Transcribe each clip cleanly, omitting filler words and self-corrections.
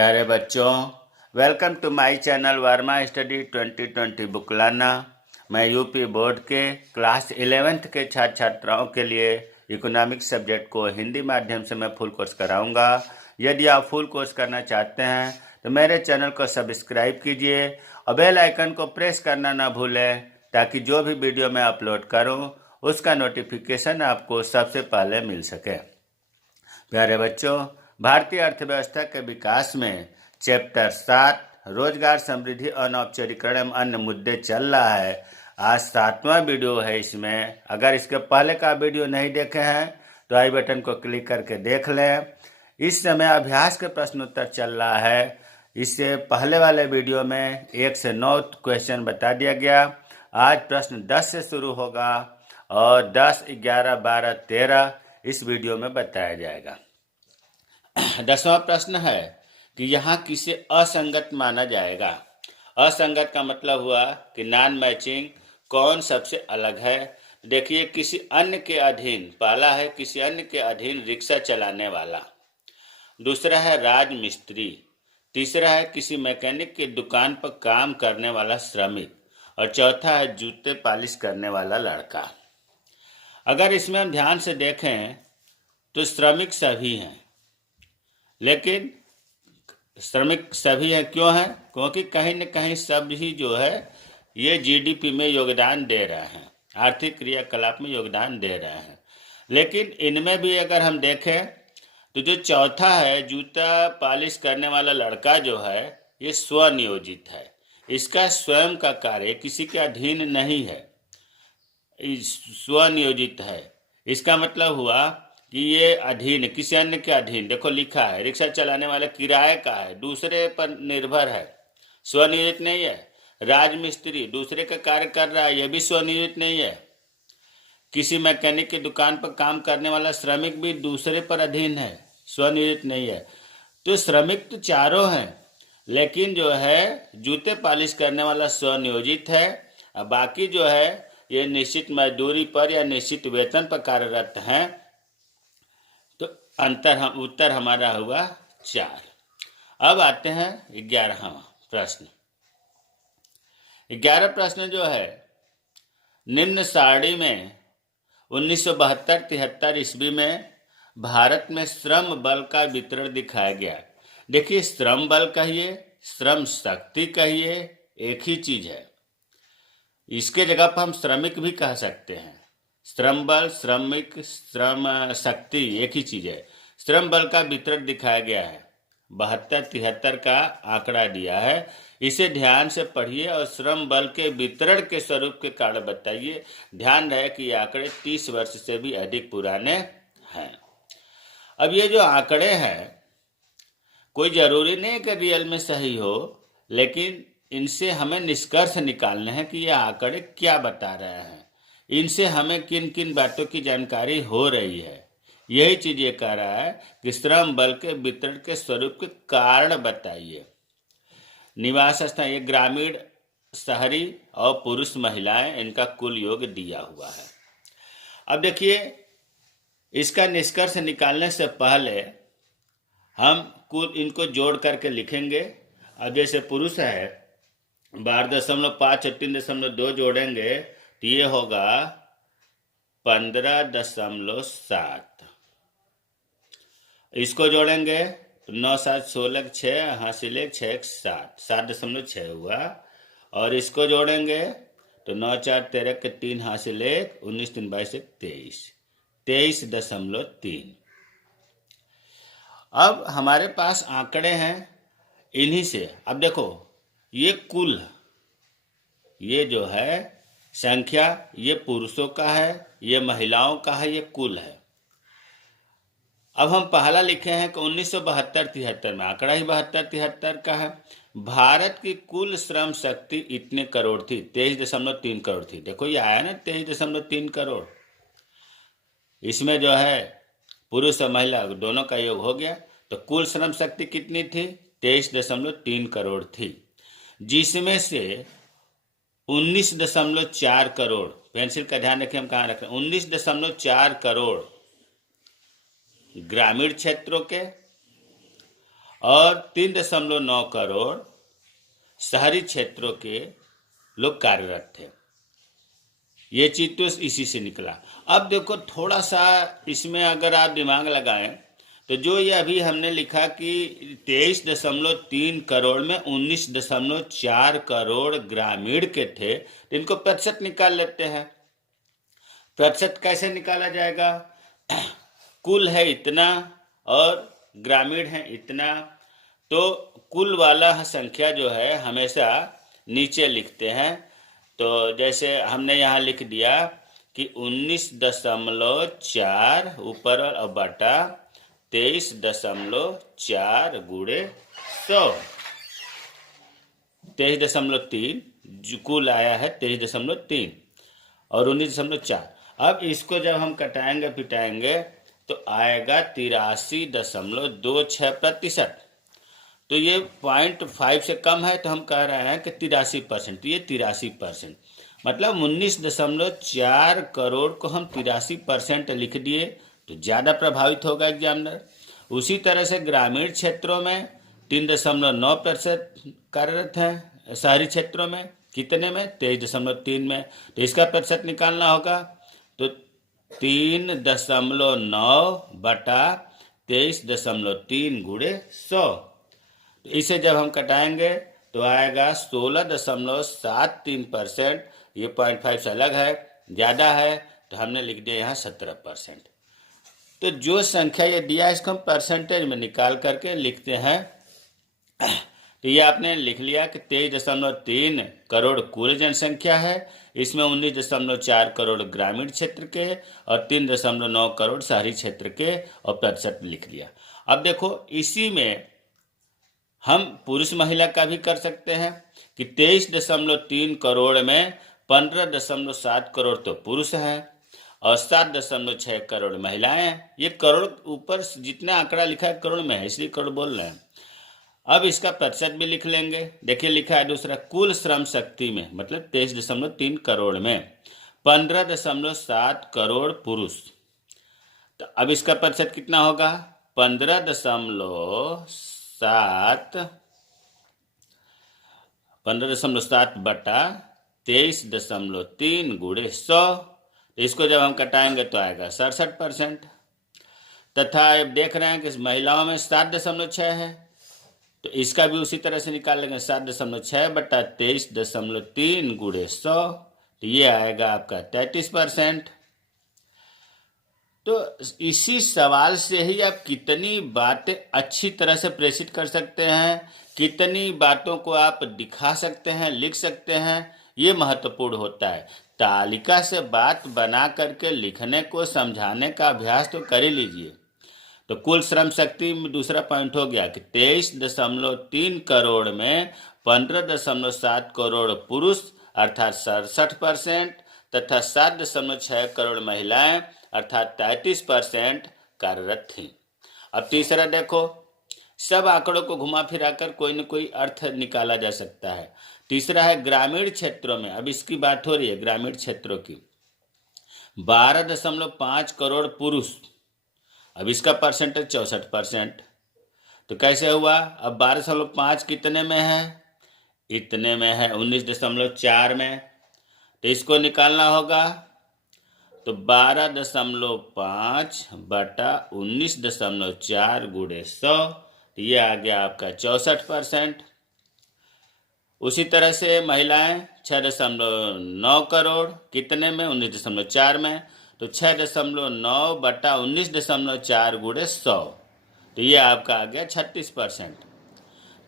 प्यारे बच्चों, welcome to my channel Verma study 2020 बुकलाना। मैं यूपी बोर्ड के क्लास 11th के छात्र छात्राओं के लिए इकोनॉमिक्स सब्जेक्ट को हिंदी माध्यम से मैं फुल कोर्स कराऊंगा। यदि आप फुल कोर्स करना चाहते हैं तो मेरे चैनल को सब्सक्राइब कीजिए और बेल आइकन को प्रेस करना ना भूलें, ताकि जो भी वीडियो मैं अपलोड करूं उसका नोटिफिकेशन आपको सबसे पहले मिल सके। प्यारे बच्चों, भारतीय अर्थव्यवस्था के विकास में चैप्टर 7 रोजगार समृद्धि अनौपचारिकरण एवं अन्य मुद्दे चल रहा है। आज 7वां वीडियो है। इसमें अगर इसके पहले का वीडियो नहीं देखे हैं तो आई बटन को क्लिक करके देख लें। इस समय अभ्यास के प्रश्न उत्तर चल रहा है। इससे पहले वाले वीडियो में 1 से 9 क्वेश्चन बता दिया गया। आज प्रश्न 10 से शुरू होगा और 10, 11, 12, 13 इस वीडियो में बताया जाएगा। 10वां प्रश्न है कि यहाँ किसे असंगत माना जाएगा। असंगत का मतलब हुआ कि नॉन मैचिंग। कौन सबसे अलग है? देखिए, किसी अन्य के अधीन। पहला है किसी अन्य के अधीन रिक्शा चलाने वाला, दूसरा है राजमिस्त्री, तीसरा है किसी मैकेनिक की दुकान पर काम करने वाला श्रमिक, और चौथा है जूते पॉलिश करने वाला लड़का। अगर इसमें हम ध्यान से देखें तो श्रमिक सभी हैं, लेकिन श्रमिक सभी हैं क्यों हैं? क्योंकि कहीं न कहीं सभी जो है ये जीडीपी में योगदान दे रहे हैं, आर्थिक क्रियाकलाप में योगदान दे रहे हैं। लेकिन इनमें भी अगर हम देखें तो जो चौथा है जूता पॉलिश करने वाला लड़का जो है ये स्वनियोजित है। इसका स्वयं का कार्य किसी के अधीन नहीं है, स्वनियोजित है। इसका मतलब हुआ कि ये अधीन, किसी अन्य के अधीन। देखो लिखा है रिक्शा चलाने वाला किराए का है, दूसरे पर निर्भर है, स्वनियोजित नहीं है। राजमिस्त्री दूसरे का कार्य कर रहा है, यह भी स्वनियोजित नहीं है। किसी मैकेनिक की दुकान पर काम करने वाला श्रमिक भी दूसरे पर अधीन है, स्वनियोजित नहीं है। तो श्रमिक तो चारों हैं, लेकिन जो है जूते पॉलिश करने वाला स्वनियोजित है, और बाकी जो है ये निश्चित मजदूरी पर या निश्चित वेतन पर कार्यरत हैं। तो उत्तर हमारा हुआ 4। अब आते हैं 11वां प्रश्न। 11 प्रश्न जो है, निम्न सारणी में 1972-73 ईस्वी में भारत में श्रम बल का वितरण दिखाया गया। देखिए, श्रम बल कहिए, श्रम शक्ति कहिए, एक ही चीज है। इसके जगह पर हम श्रमिक भी कह सकते हैं। श्रम बल, श्रमिक, श्रम शक्ति एक ही चीज है। श्रम बल का वितरण दिखाया गया है, 72-73 का आंकड़ा दिया है। इसे ध्यान से पढ़िए और श्रम बल के वितरण के स्वरूप के कारण बताइए। ध्यान रहे कि ये आंकड़े 30 वर्ष से भी अधिक पुराने हैं। अब ये जो आंकड़े हैं कोई जरूरी नहीं कि रियल में सही हो, लेकिन इनसे हमें निष्कर्ष निकालने हैं कि ये आंकड़े क्या बता रहे हैं, इनसे हमें किन किन बातों की जानकारी हो रही है। यही चीज ये कह रहा है कि श्रम बल के वितरण के स्वरूप के कारण बताइए। निवास स्थान, ये ग्रामीण, शहरी और पुरुष महिलाएं, इनका कुल योग दिया हुआ है। अब देखिए, इसका निष्कर्ष निकालने से पहले हम कुल इनको जोड़ करके लिखेंगे। अब जैसे पुरुष है 12.5 और 3.2 जोड़ेंगे तो ये होगा 15.7। इसको जोड़ेंगे तो 9, 7, 16, 6 हासिल 6, 7, 7.6 हुआ। और इसको जोड़ेंगे तो 9, 4, 13 के 3 हासिल 19, 3, 22, 23, 23.3। अब हमारे पास आंकड़े हैं इन्हीं से। अब देखो, ये कुल, ये जो है संख्या, ये पुरुषों का है, ये महिलाओं का है, ये कुल है। अब हम पहला लिखे हैं कि 1972-73 में, आंकड़ा ही 72-73 का है। भारत की कुल श्रम शक्ति इतने करोड़ थी, 23.3 करोड़ थी। देखो ये आया ना 23.3 करोड़। इसमें जो है पुरुष और महिला दोनों का योग हो गया, तो कुल श्रम शक्ति कितनी थी? 23.3 करोड़ थी, जिसमें से 19.4 करोड़, पेंसिल का ध्यान रखें हम कहाँ रख रहे हैं, 19.4 करोड़ ग्रामीण क्षेत्रों के और 3.9 करोड़ शहरी क्षेत्रों के लोग कार्यरत थे। ये चीज तो इसी से निकला। अब देखो थोड़ा सा इसमें अगर आप दिमाग लगाएं तो जो ये अभी हमने लिखा कि 23.3 करोड़ में 19.4 करोड़ ग्रामीण के थे, तो इनको प्रतिशत निकाल लेते हैं। प्रतिशत कैसे निकाला जाएगा? कुल है इतना और ग्रामीण है इतना, तो कुल वाला संख्या जो है हमेशा नीचे लिखते हैं। तो जैसे हमने यहाँ लिख दिया कि 19.4 ऊपर और बटा 23.4 गुणे 100, 23.3 जो कुल आया है 23.3 और 19.4। अब इसको जब हम कटाएंगे पिटाएंगे तो आएगा 83.26%। तो ये 0.5 से कम है, तो हम कह रहे हैं कि 83%। तो ये 83%, मतलब 19.4 करोड़ को हम 83% लिख दिए तो ज़्यादा प्रभावित होगा एग्जामिनर। उसी तरह से ग्रामीण क्षेत्रों में 3.9% कार्यरत हैं, शहरी क्षेत्रों में कितने में? 23.3 में। तो इसका प्रतिशत निकालना होगा, तो 3.9 बटा 23.3 गुणे 100। तो इसे जब हम कटाएंगे तो आएगा 16.73%। ये 0.5 से अलग है, ज़्यादा है, तो हमने लिख दिया यहाँ 17%। तो जो संख्या ये दिया है इसको हम परसेंटेज में निकाल करके लिखते हैं। तो ये आपने लिख लिया कि 23.3 करोड़ कुल जनसंख्या है, इसमें 19.4 करोड़ ग्रामीण क्षेत्र के और 3.9 करोड़ शहरी क्षेत्र के, और प्रतिशत लिख लिया। अब देखो इसी में हम पुरुष महिला का भी कर सकते हैं कि 23.3 करोड़ में 15.7 करोड़ तो पुरुष हैं और 7.6 करोड़ महिलाएं हैं। ये करोड़ ऊपर जितना आंकड़ा लिखा है करोड़ में है, इसलिए करोड़ बोल रहे हैं। अब इसका प्रतिशत भी लिख लेंगे। देखिए लिखा है दूसरा, कुल श्रम शक्ति में, मतलब 23.3 करोड़ में 15.7 करोड़ पुरुष। तो अब इसका प्रतिशत कितना होगा? 15.7 बटा 23.3 गुणे 100। इसको जब हम कटाएंगे तो आएगा 67%। तथा अब देख रहे हैं कि महिलाओं में 7.6 है, तो इसका भी उसी तरह से निकाल लेंगे। 7.6 बटा 23.3 गुणे 100, तो ये आएगा आपका 33%। तो इसी सवाल से ही आप कितनी बातें अच्छी तरह से प्रेषित कर सकते हैं, कितनी बातों को आप दिखा सकते हैं, लिख सकते हैं, ये महत्वपूर्ण होता है। तालिका से बात बना करके लिखने को समझाने का अभ्यास तो कर ही लीजिए। तो कुल श्रम शक्ति में दूसरा पॉइंट हो गया कि 23.3 करोड़ में 15.7 करोड़ पुरुष अर्थात 67% तथा 7.6 करोड़ महिलाएं अर्थात 33% कार्यरत थी। अब तीसरा देखो, सब आंकड़ों को घुमा फिराकर कोई न कोई अर्थ निकाला जा सकता है। तीसरा है ग्रामीण क्षेत्रों में। अब इसकी बात हो रही है ग्रामीण क्षेत्रों की। 12.5 करोड़ पुरुष, अब इसका परसेंटेज 64%। तो कैसे हुआ? अब 12.5 कितने में है? इतने में है, 19.4 में। तो इसको निकालना होगा, तो 12.5 बटा 19.4 गुणे 100, ये आ गया आपका 64%। उसी तरह से महिलाएं 6.9 करोड़ कितने में? 19.4 में। तो 6.9 बटा 19.4 गुणे 100, तो ये आपका आ गया 36%।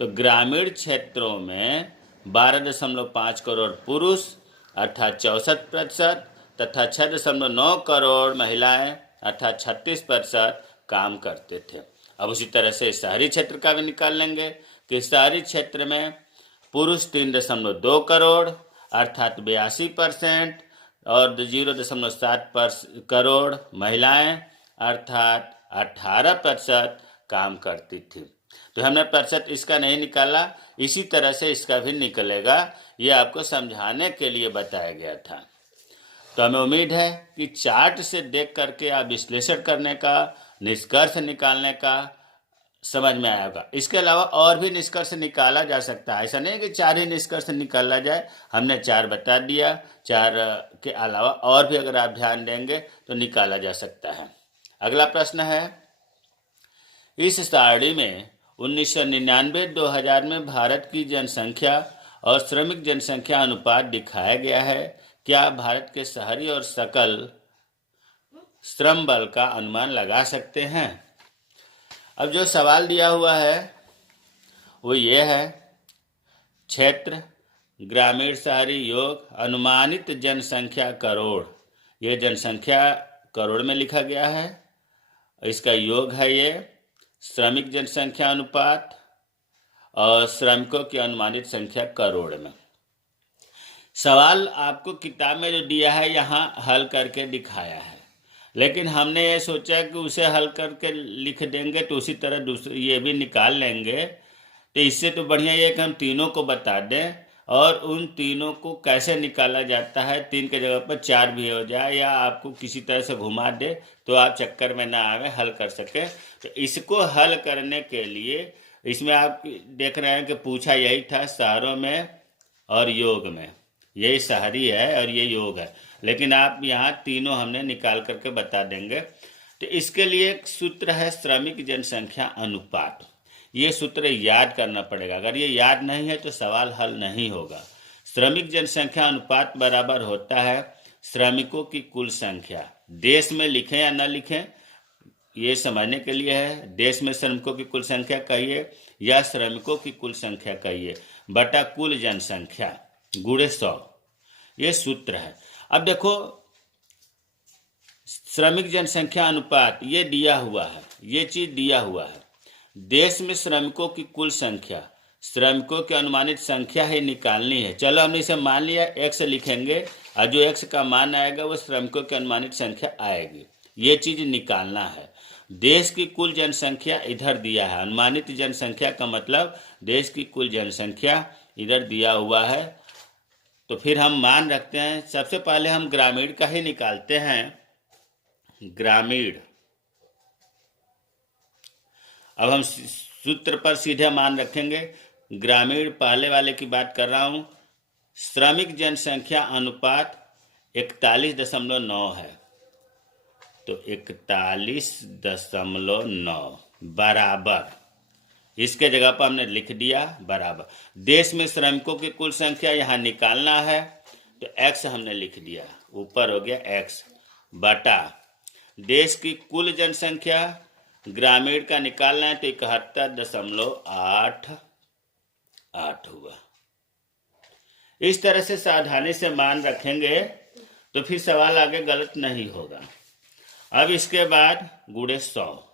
तो ग्रामीण क्षेत्रों में 12.5 करोड़ पुरुष अर्थात 64% तथा 6.9 करोड़ महिलाएं अर्थात 36% काम करते थे। अब उसी तरह से शहरी क्षेत्र का भी निकाल लेंगे कि शहरी क्षेत्र में पुरुष 3.2 करोड़ अर्थात 82% और 0.7 करोड़ महिलाएं अर्थात 18% काम करती थी। तो हमने प्रतिशत इसका नहीं निकाला, इसी तरह से इसका भी निकलेगा, ये आपको समझाने के लिए बताया गया था। तो हमें उम्मीद है कि चार्ट से देख करके आप विश्लेषण करने का, निष्कर्ष निकालने का समझ में आया होगा। इसके अलावा और भी निष्कर्ष निकाला जा सकता है, ऐसा नहीं कि 4 ही निष्कर्ष निकाला जाए। हमने 4 बता दिया, 4 के अलावा और भी अगर आप ध्यान देंगे तो निकाला जा सकता है। अगला प्रश्न है, इस सारणी में 1999-2000 में भारत की जनसंख्या और श्रमिक जनसंख्या अनुपात दिखाया गया है। क्या भारत के शहरी और सकल श्रम बल का अनुमान लगा सकते हैं? अब जो सवाल दिया हुआ है वो ये है, क्षेत्र ग्रामीण शहरी योग अनुमानित जनसंख्या करोड़। ये जनसंख्या करोड़ में लिखा गया है, इसका योग है ये श्रमिक जनसंख्या अनुपात और श्रमिकों की अनुमानित संख्या करोड़ में। सवाल आपको किताब में जो दिया है यहाँ हल करके दिखाया है, लेकिन हमने ये सोचा कि उसे हल करके लिख देंगे तो उसी तरह दूसरे ये भी निकाल लेंगे, तो इससे तो बढ़िया ये कि हम तीनों को बता दें और उन तीनों को कैसे निकाला जाता है, 3 के जगह पर 4 भी हो जाए या आपको किसी तरह से घुमा दे तो आप चक्कर में ना आवे, हल कर सके। तो इसको हल करने के लिए इसमें आप देख रहे हैं कि पूछा यही था शहरों में और योग में, यही शहरी है और ये योग है, लेकिन आप यहाँ तीनों हमने निकाल करके बता देंगे। तो इसके लिए एक सूत्र है श्रमिक जनसंख्या अनुपात, ये सूत्र याद करना पड़ेगा। अगर ये याद नहीं है तो सवाल हल नहीं होगा। श्रमिक जनसंख्या अनुपात बराबर होता है श्रमिकों की कुल संख्या। देश में लिखें या ना लिखें ये समझने के लिए है, देश में श्रमिकों की कुल संख्या कहिए या श्रमिकों की कुल संख्या कहिए बटा कुल जनसंख्या गुणे 100, ये सूत्र है। अब देखो श्रमिक जनसंख्या अनुपात ये दिया हुआ है, ये चीज दिया हुआ है। देश में श्रमिकों की कुल संख्या, श्रमिकों की अनुमानित संख्या ही निकालनी है। चलो हमने इसे मान लिया, x लिखेंगे और जो x का मान आएगा वो श्रमिकों की अनुमानित संख्या आएगी, ये चीज निकालना है। देश की कुल जनसंख्या इधर दिया है, अनुमानित जनसंख्या का मतलब देश की कुल जनसंख्या इधर दिया हुआ है। तो फिर हम मान रखते हैं, सबसे पहले हम ग्रामीण का ही निकालते हैं, ग्रामीण। अब हम सूत्र पर सीधे मान रखेंगे, ग्रामीण पहले वाले की बात कर रहा हूं, श्रमिक जनसंख्या अनुपात 41.9 है, तो 41.9 बराबर, इसके जगह पर हमने लिख दिया बराबर। देश में श्रमिकों की कुल संख्या यहाँ निकालना है तो x हमने लिख दिया, ऊपर हो गया x बटा देश की कुल जनसंख्या, ग्रामीण का निकालना है तो 71.88 हुआ। इस तरह से सावधानी से मान रखेंगे तो फिर सवाल आगे गलत नहीं होगा। अब इसके बाद गुणे 100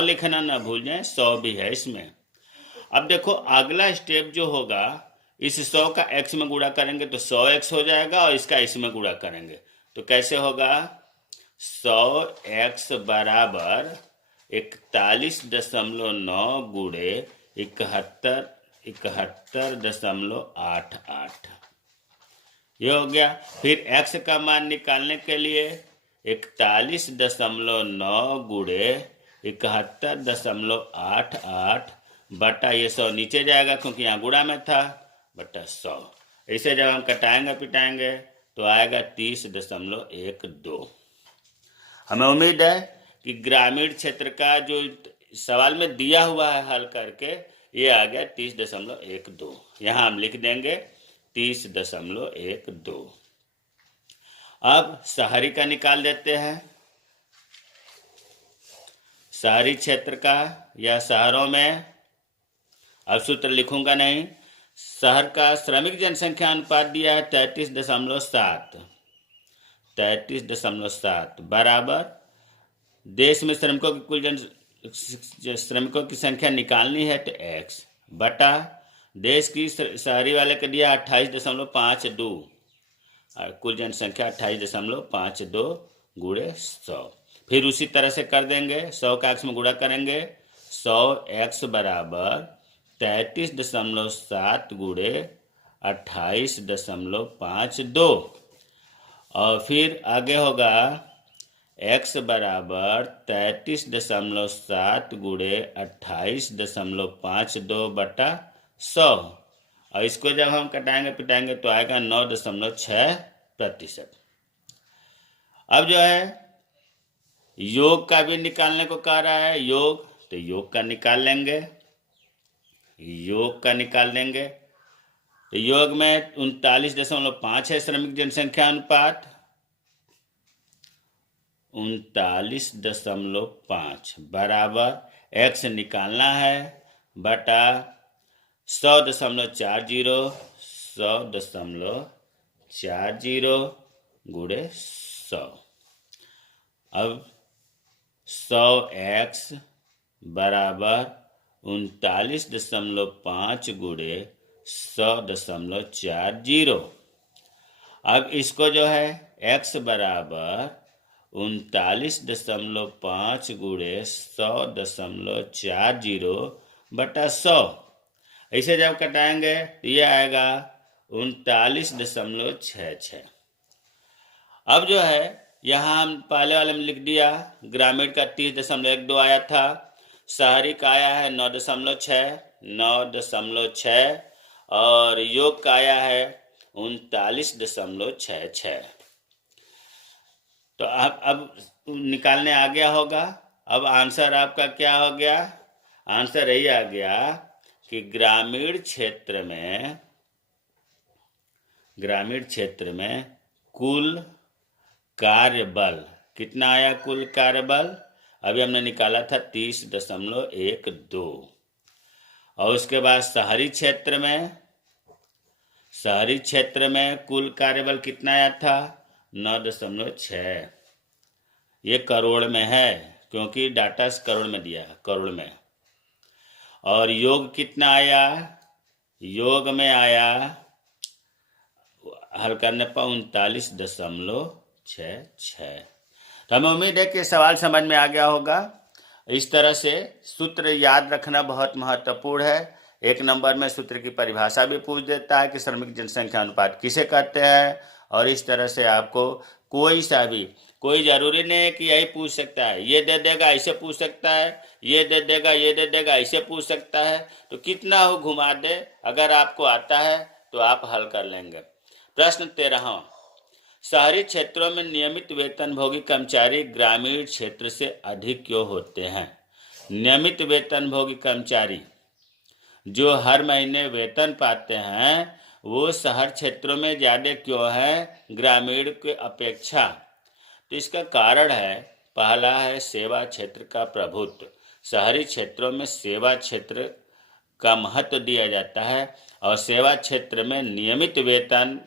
लिखना ना भूल जाए, 100 भी है इसमें। अब देखो अगला स्टेप जो होगा, इस 100 का x में गुणा करेंगे तो 100x हो जाएगा और इसका इसमें गुणा करेंगे तो कैसे होगा, 100x बराबर 41.9 गुणे 71.88, ये हो गया। फिर x का मान निकालने के लिए 41.9 गुणे 71.88 बटा ये 100 नीचे जाएगा क्योंकि यहाँ गुणा में था, बटा 100। इसे जब हम कटाएंगे पिटाएंगे तो आएगा 30.12। हमें उम्मीद है कि ग्रामीण क्षेत्र का जो सवाल में दिया हुआ है हल करके ये आ गया 30.12। यहाँ हम लिख देंगे 30.12। अब शहरी का निकाल देते हैं, शहरी क्षेत्र का या शहरों में। अब सूत्र लिखूंगा नहीं, शहर का श्रमिक जनसंख्या अनुपात दिया है 33.7 बराबर देश में श्रमिकों की कुल श्रमिकों की संख्या निकालनी है तो x बटा देश की शहरी वाले का दिया 28.52 और कुल जनसंख्या 28.52 गुणे 100। फिर उसी तरह से कर देंगे, 100 का x में गुणा करेंगे, 100x बराबर 33.7 गुणे 28.52 और फिर आगे होगा x बराबर 33.7 गुणे 28.52/100। और इसको जब हम कटाएंगे पिटाएंगे तो आएगा 9.6%। अब जो है योग का भी निकालने को कह रहा है, योग, तो योग का निकाल लेंगे, योग का निकाल देंगे। तो योग में 39.5 है श्रमिक जनसंख्या अनुपात, 39.5 बराबर x निकालना है बटा 100.40 गुणे 100। अब 100x बराबर 39.5 गुणे 100.40। अब इसको जो है x बराबर 39.5 गुणे 100.40/100, ऐसे जब कटाएंगे तो ये आएगा 39.66। अब जो है यहाँ हम पहले वाले में लिख दिया, ग्रामीण का 30.12 आया था, शहरी का आया है 9.6 और योग का आया है 39.66। तो अब निकालने आ गया होगा। अब आंसर आपका क्या हो गया? आंसर यही आ गया कि ग्रामीण क्षेत्र में कुल कार्यबल कितना आया? कुल कार्यबल अभी हमने निकाला था 30.12। और उसके बाद शहरी क्षेत्र में कुल कार्यबल कितना आया था? 9.6। ये करोड़ में है क्योंकि डाटा करोड़ में दिया है, करोड़ में। और योग कितना आया? योग में आया हल करने पर 39.66। तो हमें उम्मीद है कि सवाल समझ में आ गया होगा। इस तरह से सूत्र याद रखना बहुत महत्वपूर्ण है। एक नंबर में सूत्र की परिभाषा भी पूछ देता है कि श्रमिक जनसंख्या अनुपात किसे कहते हैं, और इस तरह से आपको कोई ज़रूरी नहीं है कि यही पूछ सकता है, ये दे देगा ऐसे पूछ सकता है, ये दे देगा ऐसे पूछ सकता है। तो कितना हो घुमा दे, अगर आपको आता है तो आप हल कर लेंगे। प्रश्न 13, शहरी क्षेत्रों में नियमित वेतनभोगी कर्मचारी ग्रामीण क्षेत्र से अधिक क्यों होते हैं? नियमित वेतनभोगी कर्मचारी जो हर महीने वेतन पाते हैं वो शहर क्षेत्रों में ज़्यादा क्यों है ग्रामीण के अपेक्षा? तो इसका कारण है, पहला है सेवा क्षेत्र का प्रभुत्व। शहरी क्षेत्रों में सेवा क्षेत्र का महत्व दिया जाता है और सेवा क्षेत्र में नियमित वेतन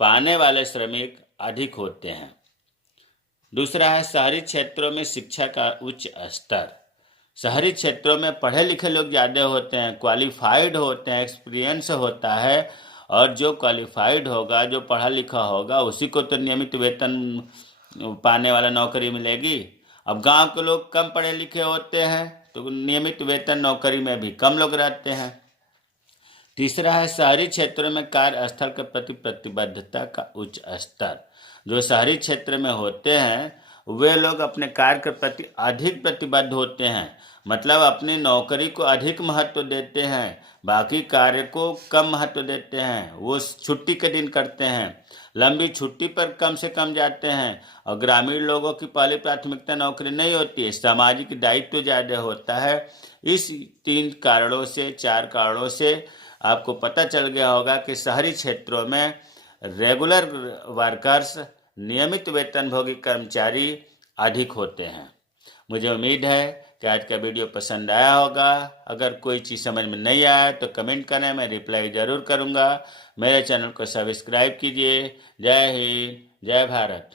पाने वाले श्रमिक अधिक होते हैं। दूसरा है शहरी क्षेत्रों में शिक्षा का उच्च स्तर। शहरी क्षेत्रों में पढ़े लिखे लोग ज़्यादा होते हैं, क्वालिफाइड होते हैं, एक्सपीरियंस होता है, और जो क्वालिफाइड होगा, जो पढ़ा लिखा होगा, उसी को तो नियमित वेतन पाने वाला नौकरी मिलेगी। अब गांव के लोग कम पढ़े लिखे होते हैं तो नियमित वेतन नौकरी में भी कम लोग रहते हैं। तीसरा है शहरी क्षेत्रों में कार्यस्थल के प्रति प्रतिबद्धता का उच्च स्तर। जो शहरी क्षेत्र में होते हैं वे लोग अपने कार्य के प्रति अधिक प्रतिबद्ध होते हैं, मतलब अपनी नौकरी को अधिक महत्व देते हैं, बाकी कार्य को कम महत्व देते हैं। वो छुट्टी के दिन करते हैं, लंबी छुट्टी पर कम से कम जाते हैं। और ग्रामीण लोगों की पहली प्राथमिकता नौकरी नहीं होती है, सामाजिक दायित्व ज़्यादा होता है। इस 4 कारणों से आपको पता चल गया होगा कि शहरी क्षेत्रों में रेगुलर वर्कर्स, नियमित वेतनभोगी कर्मचारी अधिक होते हैं। मुझे उम्मीद है कि आज का वीडियो पसंद आया होगा। अगर कोई चीज़ समझ में नहीं आया तो कमेंट करें, मैं रिप्लाई ज़रूर करूंगा। मेरे चैनल को सब्सक्राइब कीजिए। जय हिंद, जय भारत।